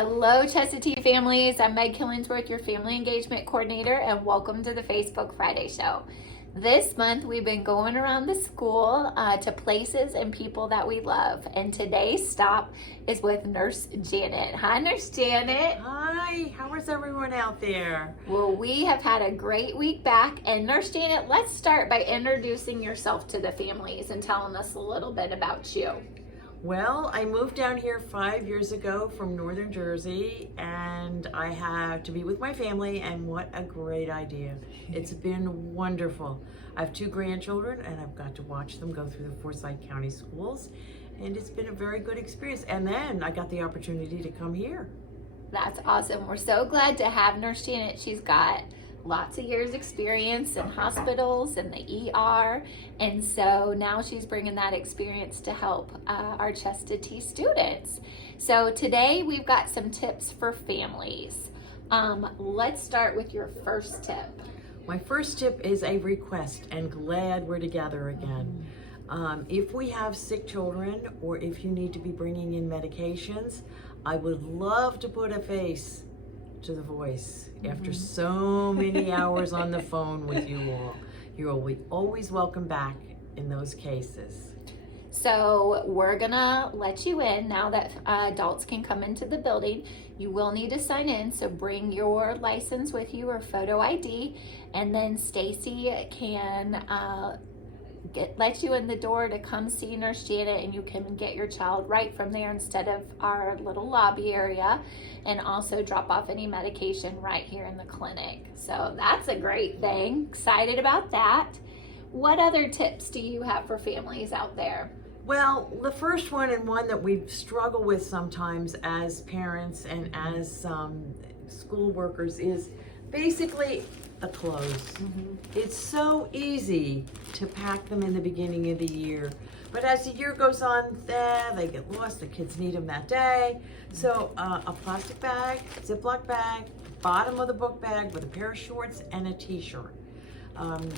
Hello, Chestatee families. I'm Meg Killingsworth, your Family Engagement Coordinator, and welcome to the Facebook Friday Show. This month, we've been going around the school to places and people that we love, and today's stop is with Nurse Janet. Hi, Nurse Janet. Hi, how is everyone out there? Well, we have had a great week back, and Nurse Janet, let's start by introducing yourself to the families and telling us a little bit about you. Well, I moved down here 5 years ago from Northern Jersey, and I have to be with my family, and what a great idea. It's been wonderful. I have 2 grandchildren, and I've got to watch them go through the Forsyth County schools, and it's been a very good experience. And then I got the opportunity to come here. That's awesome. We're so glad to have Nurse Janet. She's got lots of years experience in hospitals and the ER, and so now she's bringing that experience to help our Chestatee students. So today we've got some tips for families. Let's start with your first tip. My first tip is a request, and glad we're together again. If we have sick children, or if you need to be bringing in medications, I would love to put a face to the voice after so many hours on the phone with you all. You're always welcome back in those cases. So we're gonna let you in now that adults can come into the building. You will need to sign in, so bring your license with you or photo ID, and then Stacy can let you in the door to come see Nurse Janet, and you can get your child right from there instead of our little lobby area, and also drop off any medication right here in the clinic. So that's a great thing. Excited about that. What other tips do you have for families out there? Well, the first one, and one that we struggle with sometimes as parents and as school workers, is basically the clothes. It's so easy to pack them in the beginning of the year, but as the year goes on, they get lost. The kids need them that day. So a plastic bag, Ziploc bag, bottom of the book bag with a pair of shorts and a t-shirt.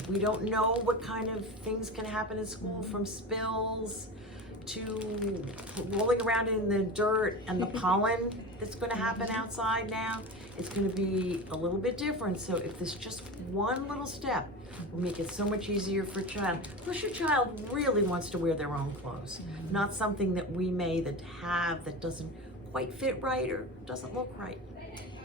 We don't know what kind of things can happen in school, from spills to rolling around in the dirt and the pollen that's going to happen outside now. It's going to be a little bit different. So if there's just one little step, will make it so much easier for a child. Plus, your child really wants to wear their own clothes, not something that we may that doesn't quite fit right or doesn't look right.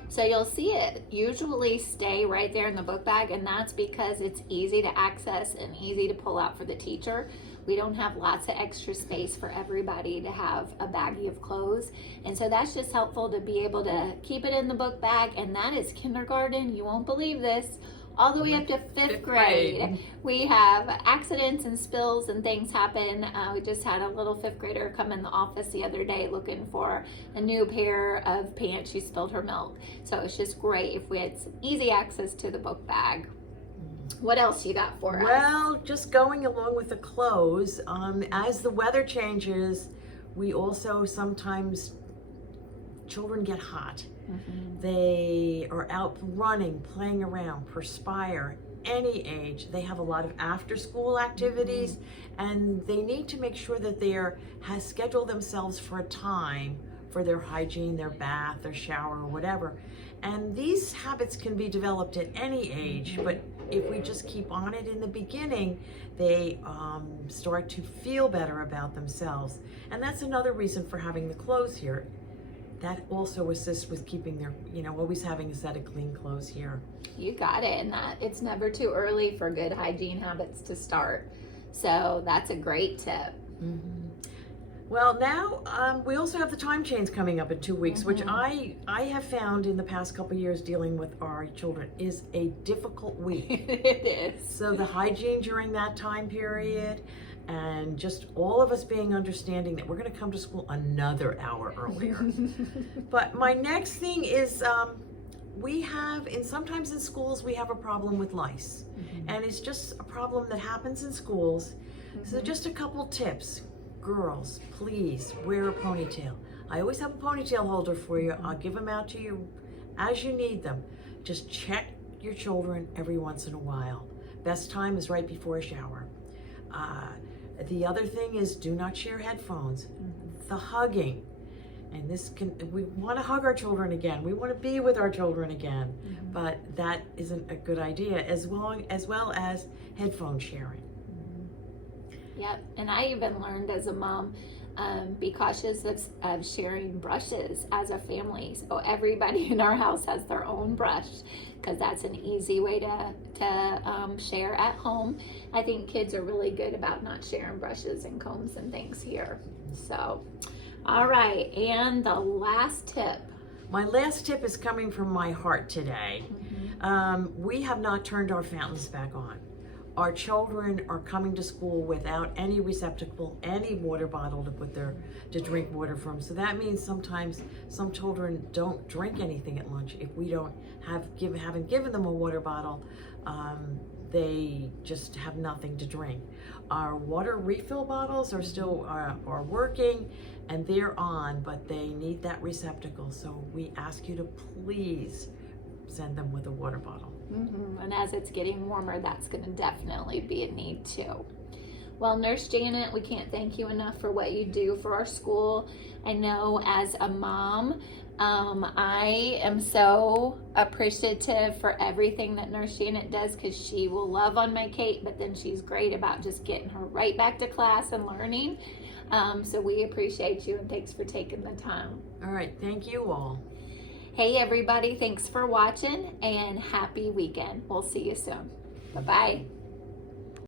So you'll see it usually stay right there in the book bag, and that's because it's easy to access and easy to pull out for the teacher. We don't have lots of extra space for everybody to have a baggie of clothes, and so that's just helpful to be able to keep it in the book bag. And that is kindergarten, you won't believe this, all the way up to fifth grade. We have accidents and spills and things happen. We just had a little 5th grader come in the office the other day looking for a new pair of pants. She spilled her milk. So it's just great if we had some easy access to the book bag. What else you got for us? Well, just going along with the clothes, as the weather changes, we also sometimes, children get hot. They are out running, playing around, perspire, any age. They have a lot of after-school activities, and they need to make sure that they has scheduled themselves for a time for their hygiene, their bath, their shower, or whatever. And these habits can be developed at any age, but if we just keep on it in the beginning, they start to feel better about themselves. And that's another reason for having the clothes here. That also assists with keeping their, always having a set of clean clothes here. You got it, and that it's never too early for good hygiene habits to start. So that's a great tip. Well, now we also have the time change coming up in 2 weeks, which I have found in the past couple of years dealing with our children is a difficult week. It is. So the hygiene during that time period, and just all of us being understanding that we're going to come to school another hour earlier. But my next thing is sometimes in schools we have a problem with lice, and it's just a problem that happens in schools. So just a couple tips. Girls, please wear a ponytail. I always have a ponytail holder for you. I'll give them out to you as you need them. Just check your children every once in a while. Best time is right before a shower. The other thing is, do not share headphones. The hugging And we want to hug our children again. We want to be with our children again. But that isn't a good idea, as well as headphone sharing. Yep, and I even learned as a mom, be cautious of sharing brushes as a family. So everybody in our house has their own brush, because that's an easy way to share at home. I think kids are really good about not sharing brushes and combs and things here. So, all right, and the last tip. My last tip is coming from my heart today. We have not turned our fountains back on. Our children are coming to school without any receptacle, any water bottle to drink water from. So that means sometimes some children don't drink anything at lunch. If we haven't given them a water bottle, they just have nothing to drink. Our water refill bottles are still are working, and they're on, but they need that receptacle. So we ask you to please send them with a water bottle. And as it's getting warmer, that's going to definitely be a need too. Well, Nurse Janet, we can't thank you enough for what you do for our school. I know as a mom, I am so appreciative for everything that Nurse Janet does, because she will love on my Kate, but then she's great about just getting her right back to class and learning. So we appreciate you, and thanks for taking the time. All right, thank you all. Hey everybody, thanks for watching, and happy weekend. We'll see you soon. Bye-bye.